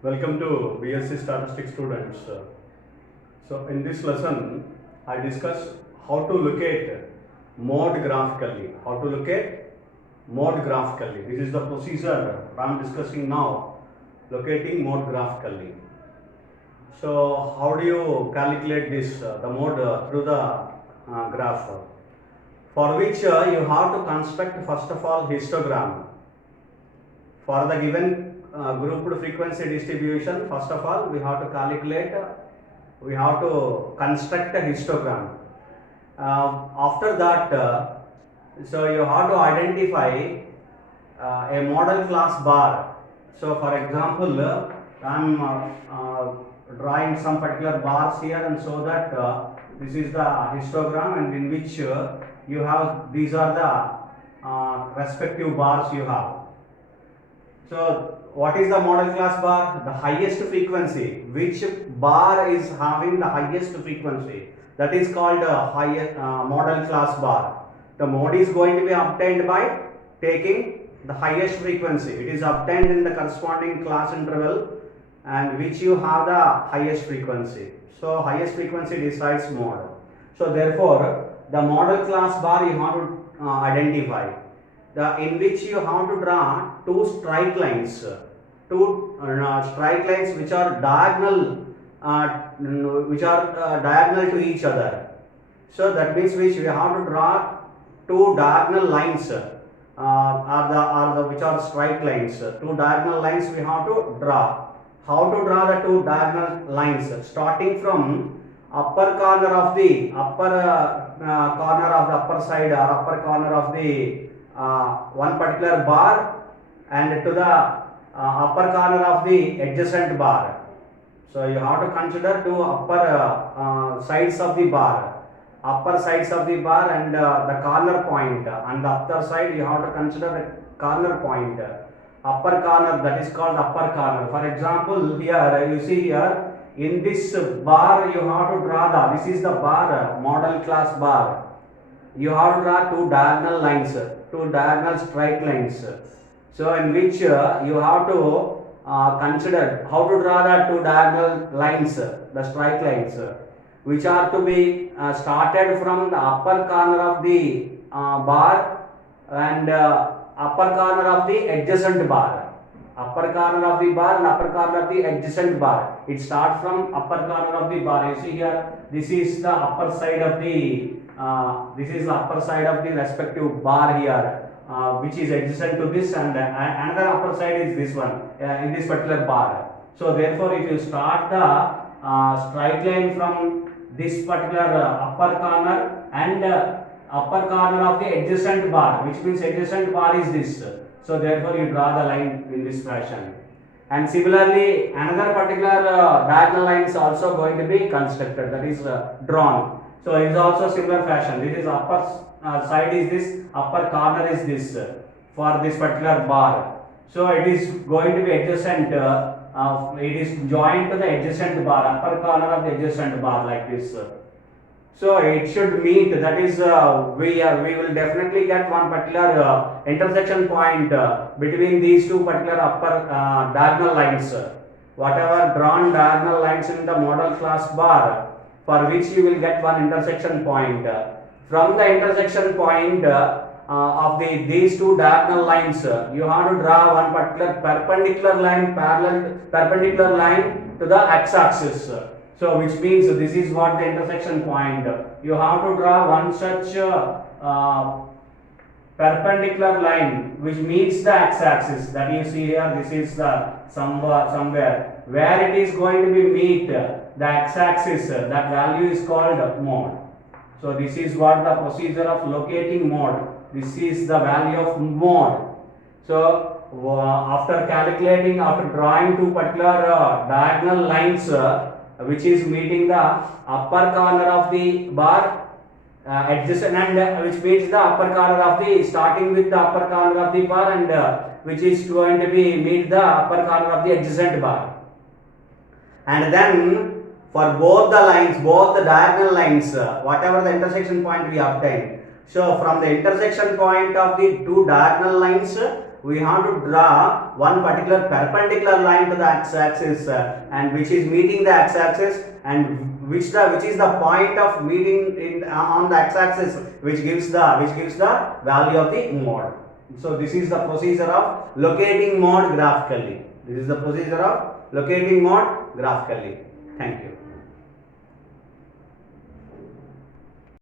Welcome to BSc Statistics students. So in this lesson, I discuss how to locate mode graphically. How to locate mode graphically. This is the procedure I am discussing now. Locating mode graphically. So how do you calculate this the mode through the graph? For which you have to construct first of all histogram. For the given grouped frequency distribution, first of all, we have to calculate, we have to construct a histogram. After that, so you have to identify a model class bar. So, for example, I am drawing some particular bars here, and so that this is the histogram, and in which you have these are the respective bars you have. So, what is the model class bar? The highest frequency. Which bar is having the highest frequency? That is called model class bar. The mode is going to be obtained by taking the highest frequency. It is obtained in the corresponding class interval and which you have the highest frequency. So, highest frequency decides mode. So, therefore, the model class bar you have to identify. In which you have to draw two straight lines, which are diagonal, diagonal to each other. So that means which we have to draw two diagonal lines, which are straight lines. Two diagonal lines we have to draw. How to draw the two diagonal lines? Starting from upper corner of the upper side or upper corner of the one particular bar and to the upper corner of the adjacent bar. So you have to consider two upper sides of the bar, and the corner point. On the upper side you have to consider the corner point, upper corner, that is called upper corner. For example, here you see here in this bar you have to draw this is the bar, model class bar. You have to draw two diagonal lines, two diagonal straight lines. So in which you have to consider how to draw the two diagonal lines, the straight lines, which are to be started from the upper corner of the bar and upper corner of the adjacent bar. Upper corner of the bar and upper corner of the adjacent bar. It starts from upper corner of the bar. You see here, this is the upper side of the respective bar here, which is adjacent to this, and another upper side is this one in this particular bar. So therefore, if you start the straight line from this particular upper corner and upper corner of the adjacent bar, which means adjacent bar is this. So therefore, you draw the line in this fashion. And similarly, another particular diagonal line is also going to be constructed, that is drawn. So it is also similar fashion. This is upper side is this, upper corner is this for this particular bar. So it is going to be adjacent. It is joined to the adjacent bar, upper corner of the adjacent bar like this. So it should meet. That is, we will definitely get one particular intersection point between these two particular upper diagonal lines. Whatever drawn diagonal lines in the model class bar, for which you will get one intersection point. From the intersection point of these two diagonal lines, you have to draw one particular perpendicular line to the x-axis. So which means this is what the intersection point. You have to draw one such perpendicular line which meets the x-axis, that you see here. This is somewhere where it is going to be meet the x-axis. That value is called mode. So this is what the procedure of locating mode. This is the value of mode. So after drawing two particular diagonal lines which is meeting the upper corner of the bar, adjacent, and which meets the upper corner of the, starting with the upper corner of the bar, and which is going to be meet the upper corner of the adjacent bar. And then for both the lines, both the diagonal lines, whatever the intersection point we obtain. So from the intersection point of the two diagonal lines we have to draw one particular perpendicular line to the x-axis and which is meeting the x-axis, and which is the point of meeting on the x-axis which gives the value of the mode. So this is the procedure of locating mode graphically. This is the procedure of locating mode graphically. Thank you.